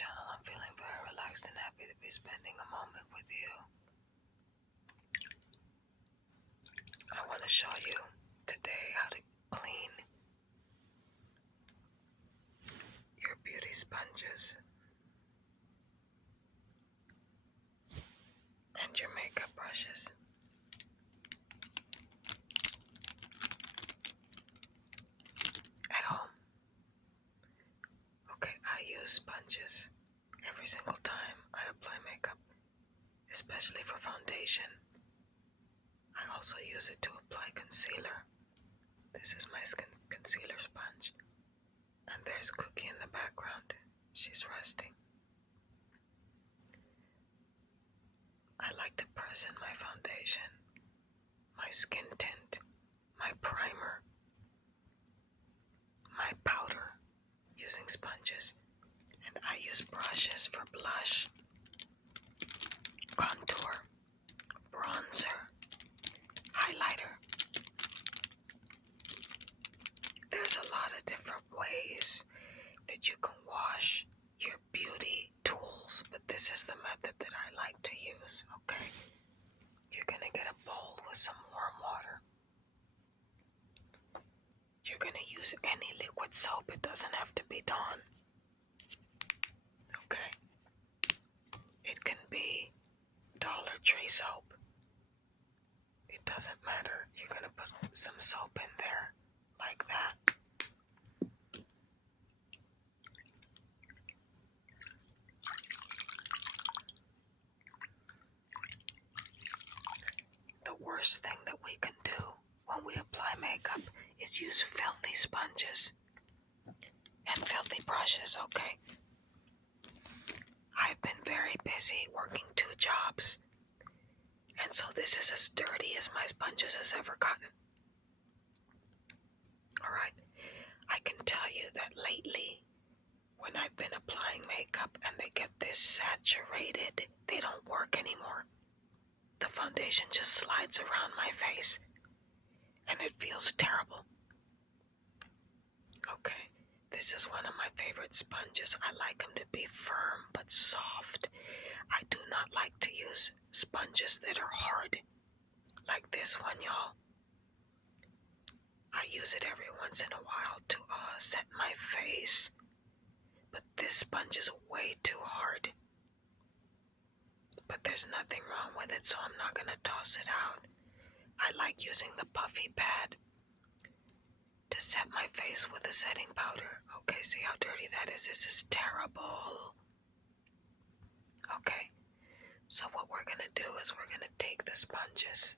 channel. I'm feeling very relaxed and happy to be spending a moment with you. I want to show you today how to clean your beauty sponges and your makeup brushes. At home. Okay, I use sponges every single time I apply makeup, especially for foundation. I also use it to apply concealer. This is my skin concealer sponge. And there's Cookie in the background. She's resting. I like to press in my foundation, my skin tint, my primer, my powder using sponges. And I use brushes for blush, contour, bronzer, highlighter. There's a lot of different ways that you can wash your beauty tools, but this is the method that I like to use, okay? You're gonna get a bowl with some warm water. You're gonna use any liquid soap. It doesn't have to be Dawn. Okay? It can be Dollar Tree soap. It doesn't matter. You're gonna put some soap in there like that. The worst thing that we can do when we apply makeup is use filthy sponges and filthy brushes, okay? I've been very busy working 2 jobs, and so this is as dirty as my sponges has ever gotten. Alright, I can tell you that lately, when I've been applying makeup and they get this saturated, they don't work anymore. The foundation just slides around my face, and it feels terrible. Okay, this is one of my favorite sponges. I like them to be firm but soft. I do not like to use sponges that are hard, like this one, y'all. I use it every once in a while to set my face, but this sponge is way too hard. But there's nothing wrong with it, so I'm not gonna toss it out. I like using the puffy pad to set my face with a setting powder. Okay, see how dirty that is? This is terrible. Okay, so what we're gonna do is we're gonna take the sponges.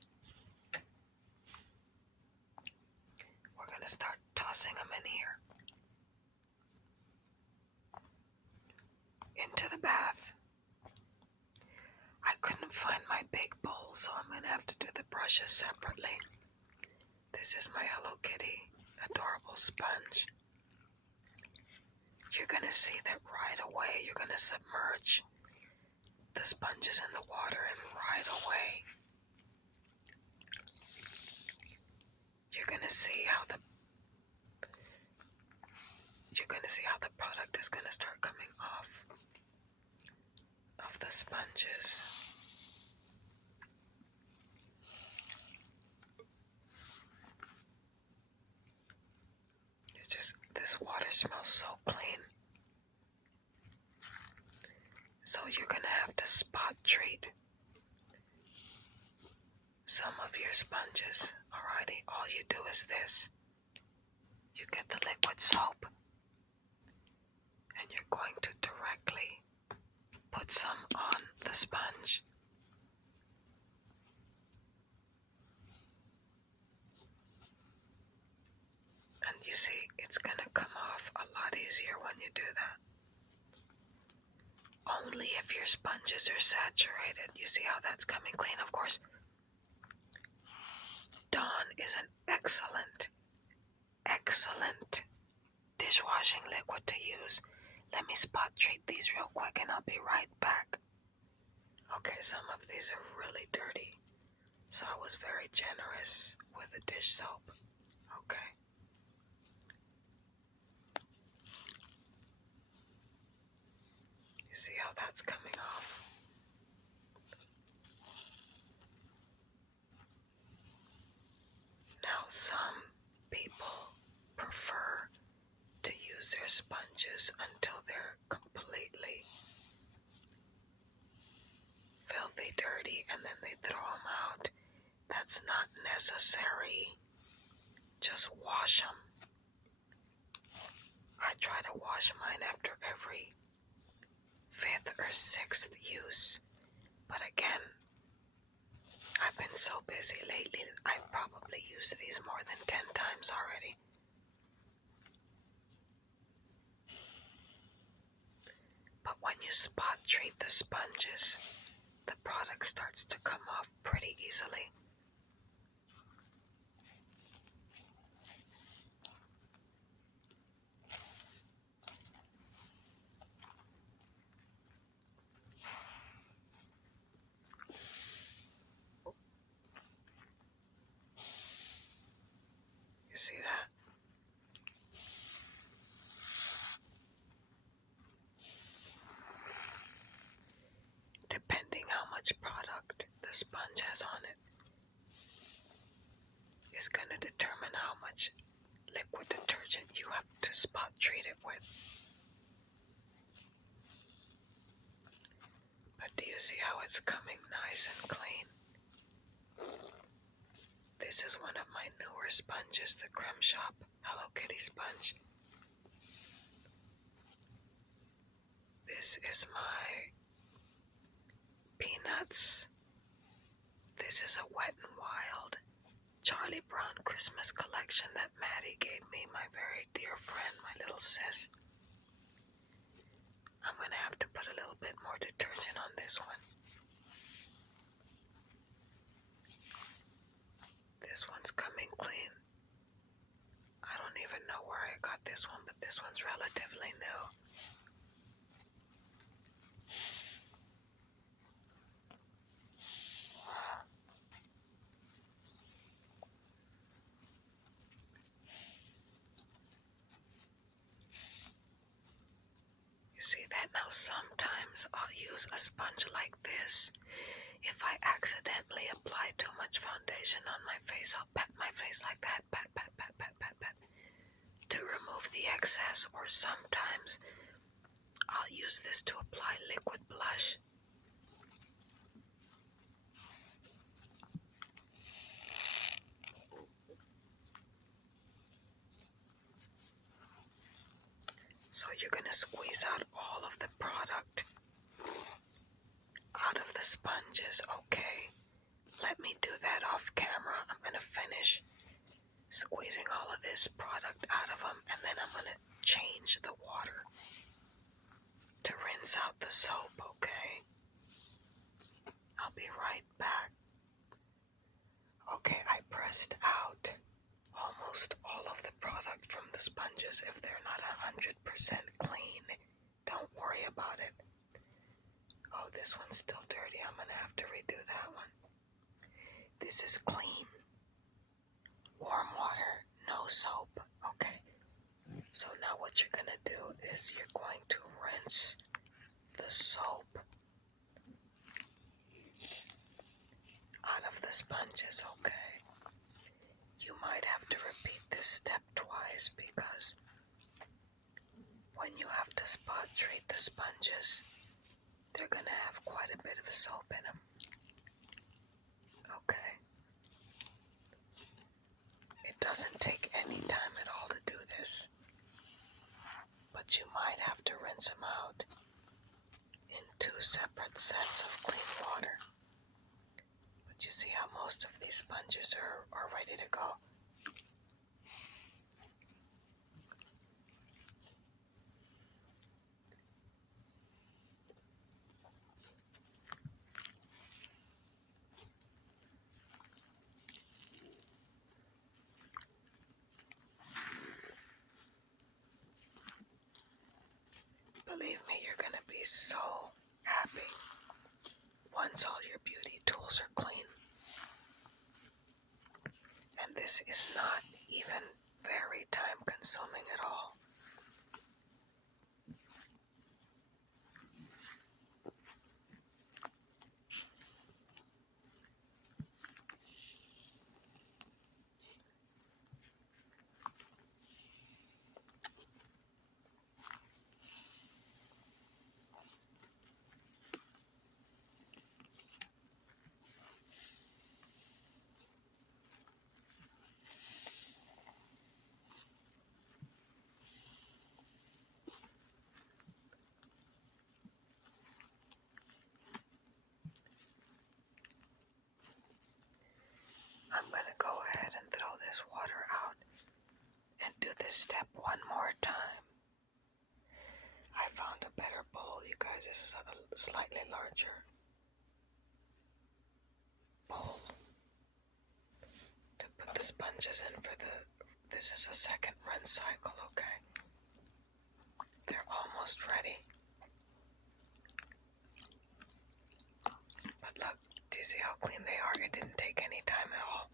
We're gonna start tossing them in here. Into the bath. I couldn't find my big bowl, so I'm gonna have to do the brushes separately. This is my Hello Kitty adorable sponge. You're gonna see that right away. You're gonna submerge the sponges in the water, and right away you're gonna see how the product is gonna start coming off of the sponges. This water smells so clean. So you're gonna have to spot treat some of your sponges. Alrighty, all you do is this. You get the liquid soap, and you're going to directly put some on the sponge. And you see, it's gonna come off a lot easier when you do that. Only if your sponges are saturated. You see how that's coming clean? Of course, Dawn is an excellent dishwashing liquid to use. Let me spot treat these real quick and I'll be right back. Okay, some of these are really dirty, so I was very generous with the dish soap. Okay. see how that's coming off? Now, some people prefer to use their sponges until they're completely filthy dirty and then they throw them out. That's not necessary. Just wash them. I try to wash mine after every 5th or 6th use. But again, I've been so busy lately, I've probably used these more than 10 times already. But when you spot treat the sponges, the product starts to come off pretty easily. You see that? Depending how much product the sponge has on it is going to determine how much liquid detergent you have to spot treat it with. But do you see how it's coming nice and clean? This is one of my newer sponges, the Creme Shop Hello Kitty sponge. This is my Peanuts. This is a Wet n Wild Charlie Brown Christmas collection that Maddie gave me, my very dear friend, my little sis. I'm going to have to put a little bit more detergent on this one. This one's coming clean. I don't even know where I got this one, but this one's relatively new. You see that? Now sometimes I'll use a sponge like this. If I accidentally apply too much foundation on my face, I'll pat my face like that, pat, pat, pat, pat, pat, pat, to remove the excess, or sometimes I'll use this to apply liquid blush. So you're going to squeeze out all of the product out of the sponges. Okay, let me do that off camera. I'm going to finish squeezing all of this product out of them, and then I'm going to change the water to rinse out the soap, okay? I'll be right back. Okay, I pressed out almost all of the product from the sponges. If they're not 100% clean, don't worry about it. Oh, this one's still dirty. I'm going to have to redo that one. This is clean. Warm water, no soap. Okay. So now what you're going to do is you're going to rinse the soap out of the sponges, okay? You might have to repeat this step twice because when you have to spot treat the sponges, they're going to have quite a bit of soap in them. Okay. It doesn't take any time at all to do this, but you might have to rinse them out in 2 separate sets of clean water. But you see how most of these sponges are ready to go. Believe me, you're going to be so happy once all your beauty tools are clean. And this is not even very time consuming at all. I'm going to go ahead and throw this water out and do this step one more time. I found a better bowl, you guys. This is a slightly larger bowl to put the sponges in for this is a second rinse cycle, okay? They're almost ready. But look, do you see how clean they are? It didn't take any time at all.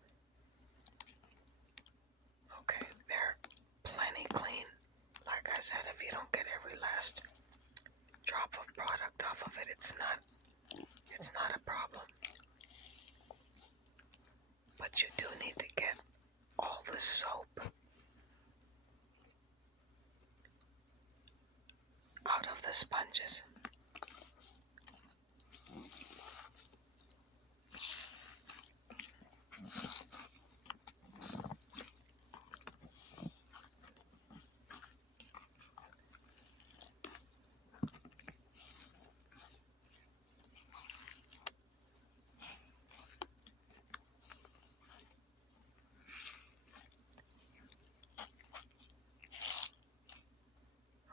Okay, they're plenty clean. Like I said, if you don't get every last drop of product off of it, it's not a problem. But you do need to get all the soap out of the sponges.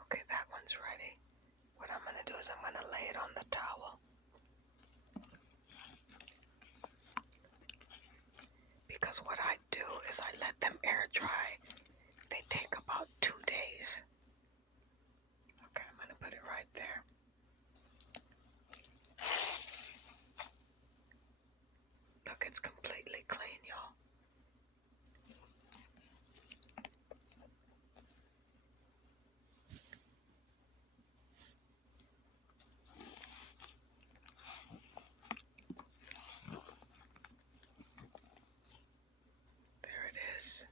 Okay, that one's ready. What I'm going to do is I'm going to lay it on the towel. Because what I do is I let them air dry. They take about 2 days. Okay, I'm going to put it right there. Look, it's completely clean, y'all. There it is.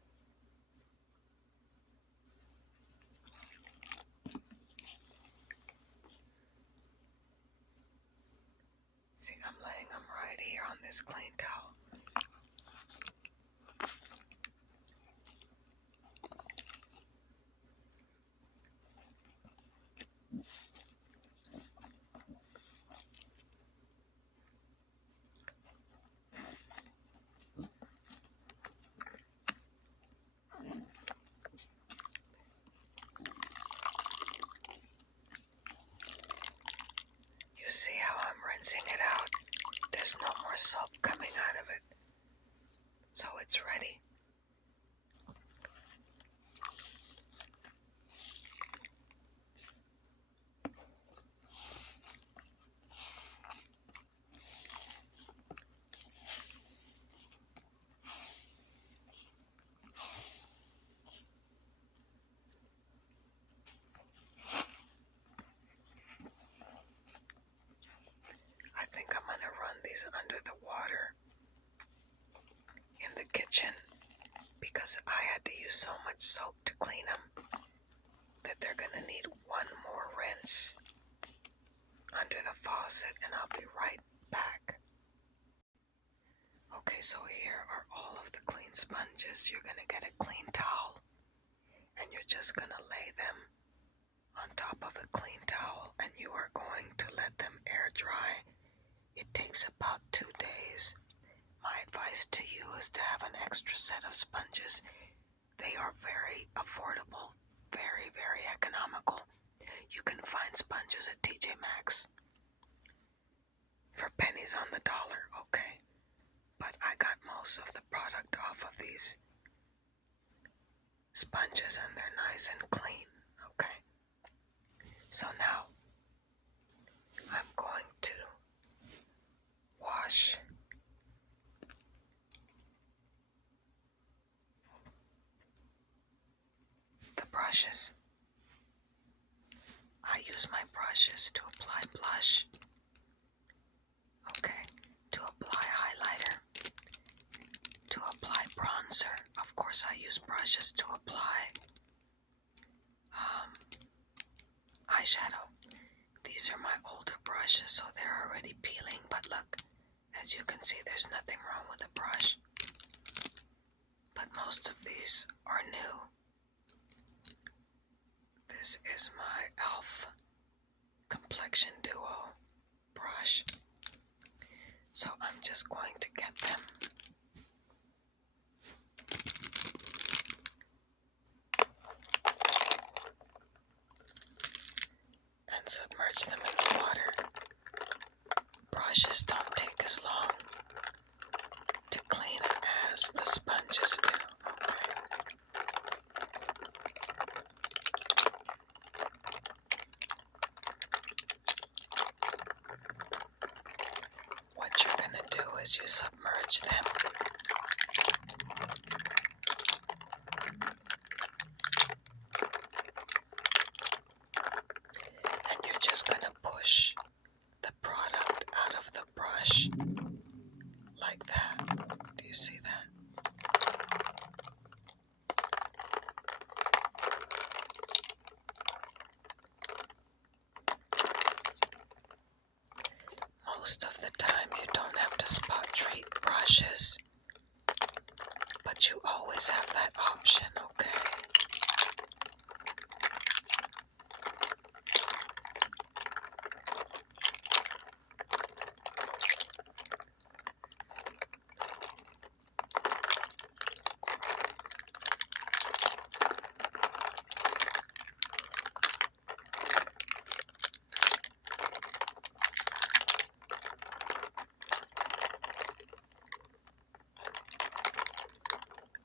See, I'm laying them right here on this clean towel. You see how I'm rinsing it out? There's no more soap coming out of it. So it's ready. I think I'm going to run these under the water in the kitchen because I had to use so much soap to clean them that they're going to need one more rinse under the faucet, and I'll be right back. Okay, so here are all of the clean sponges. You're going to get a clean towel and you're just going to lay them on top of a clean towel and you are going to let them air dry. It takes about 2 days. My advice to you is to have an extra set of sponges. They are very affordable, very, very economical. You can find sponges at TJ Maxx for pennies on the dollar, okay? But I got most of the product off of these sponges and they're nice and clean, okay? So now, I'm going to wash the brushes. I use my brushes to apply blush, okay, to apply highlighter, to apply bronzer. Of course, I use brushes to apply eyeshadow. These are my older brushes, so they're already peeling, but look, as you can see, there's nothing wrong with the brush. But most of these are new. This is my e.l.f. Complexion Duo brush. So I'm just going to get them and submerge them in the water. Brushes don't take as long to clean as the sponges do. Okay. What you're going to do is you submerge them. And you're just going to push the product out of the brush like that. Do you see that? Most of the time you don't have to spot treat brushes, but you always have that option, okay?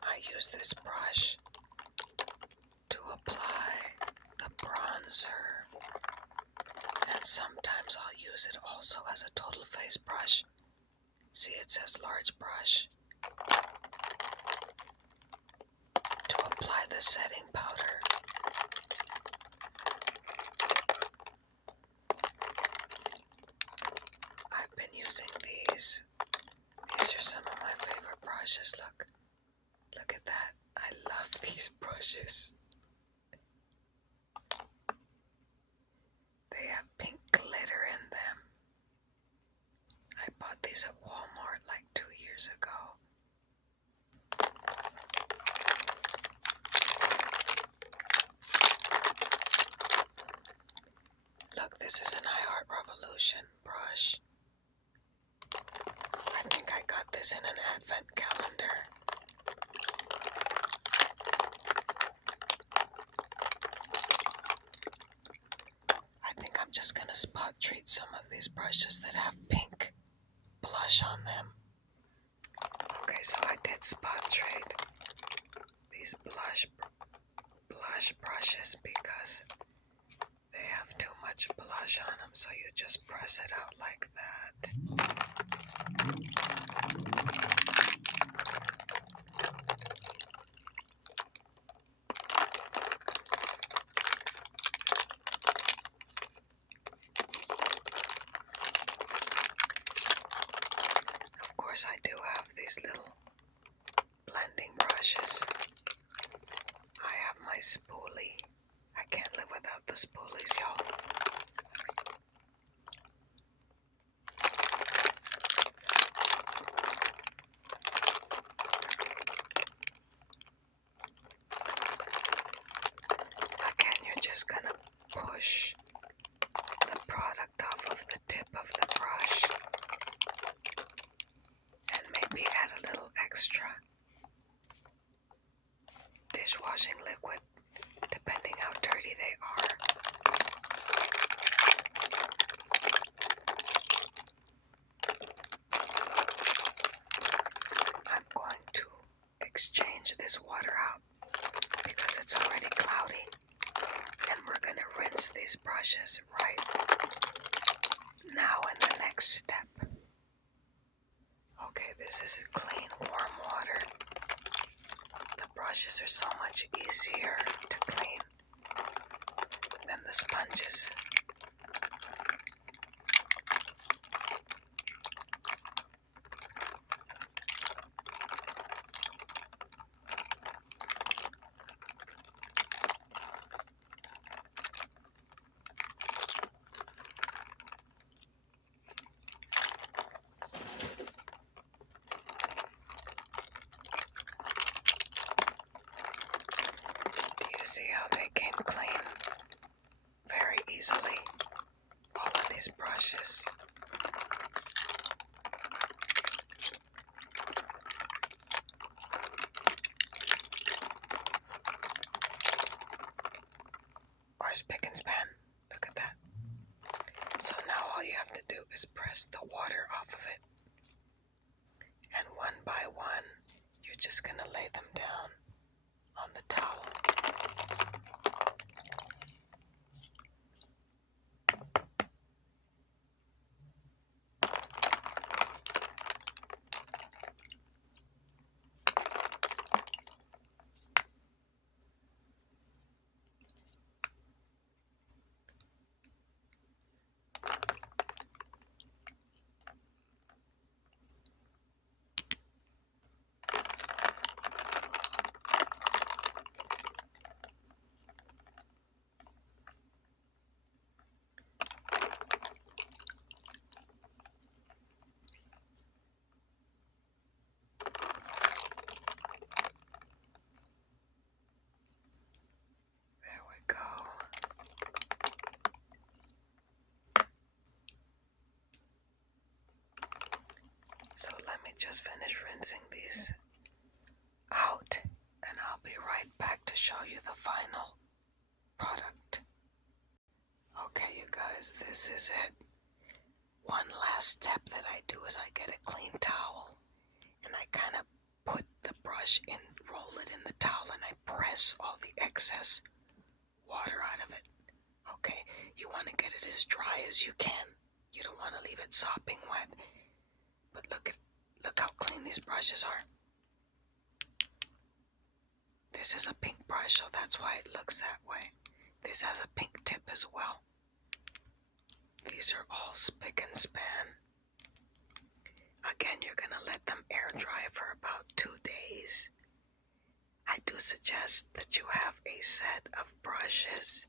I use this brush to apply the bronzer, and sometimes I'll use it also as a total face brush. See, it says large brush. To apply the setting powder. I've been using these. These are some of my favorite brushes. Look at that. I love these brushes. They have pink glitter in them. I bought these at Walmart like 2 years ago. Look, this is an iHeart Revolution brush. I think I got this in an advent calendar. I think I'm just gonna spot treat some of these brushes that have pink blush on them. Okay, so I did spot treat these blush brushes because they have too much blush on them, so you just press it out like that. Of course, I do have these little blending brushes. I have my spoolie. I can't live without the spoolies, y'all. Again, you're just gonna push the product off of the tip of the brush and maybe add a little extra dishwashing liquid, depending how dirty they are. I'm going to exchange this water out because it's already cloudy, and we're going to rinse these brushes right now in the next step. Okay, this is clean, warm water. The brushes are so much easier to clean than the sponges. See how they came clean very easily, all of these brushes. Where's Pick and Span? Look at that. is press the water off of it. And one by one, you're just going to lay them down on the towel. So let me just finish rinsing these out, and I'll be right back to show you the final product. Okay, you guys, this is it. One last step that I do is I get a clean towel, and I kind of put the brush in, roll it in the towel, and I press all the excess water out of it. Okay, you want to get it as dry as you can. You don't want to leave it sopping wet. But look how clean these brushes are. This is a pink brush, so that's why it looks that way. This has a pink tip as well. These are all spick and span. Again, you're going to let them air dry for about 2 days. I do suggest that you have a set of brushes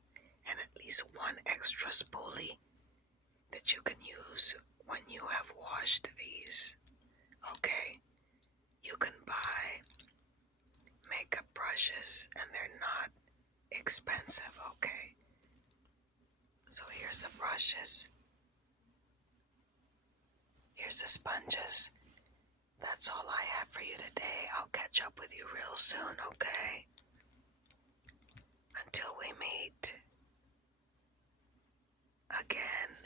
and at least one extra spoolie that you can use when you have washed these. Okay? You can buy makeup brushes and they're not expensive, okay? So here's the brushes. Here's the sponges. That's all I have for you today. I'll catch up with you real soon, okay? Until we meet again.